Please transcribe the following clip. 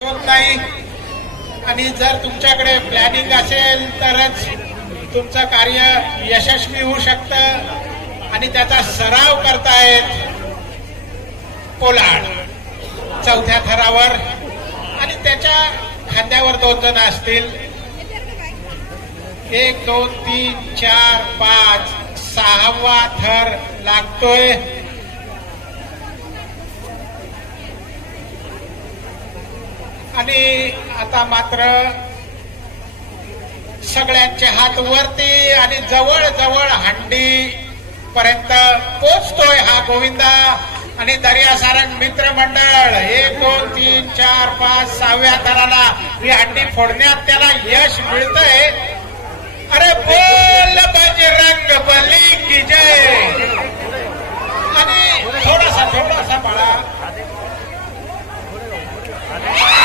होत नाही आणि जर तुमच्याकडे प्लॅनिंग असेल तरच तुमचं कार्य यशस्वी होऊ शकतं आणि त्याचा सराव करतायत कोलाड चौथ्या थरावर आणि त्याच्या खांद्यावर 2 जण असतील. 1 2 3 4 5 6वा थर लागतोय. आणि आता मात्र सगळ्यांचे हात वरती आणि जवळ जवळ हंडी पर्यंत पोचतोय हा गोविंदा आणि दर्या सारंग मित्रमंडळ 1 2 3 4 5 6व्या थराला ही हंडी फोडण्यात त्याला यश मिळतंय. अरे बोल बजरंग बली की जय. आणि थोडासा बाळा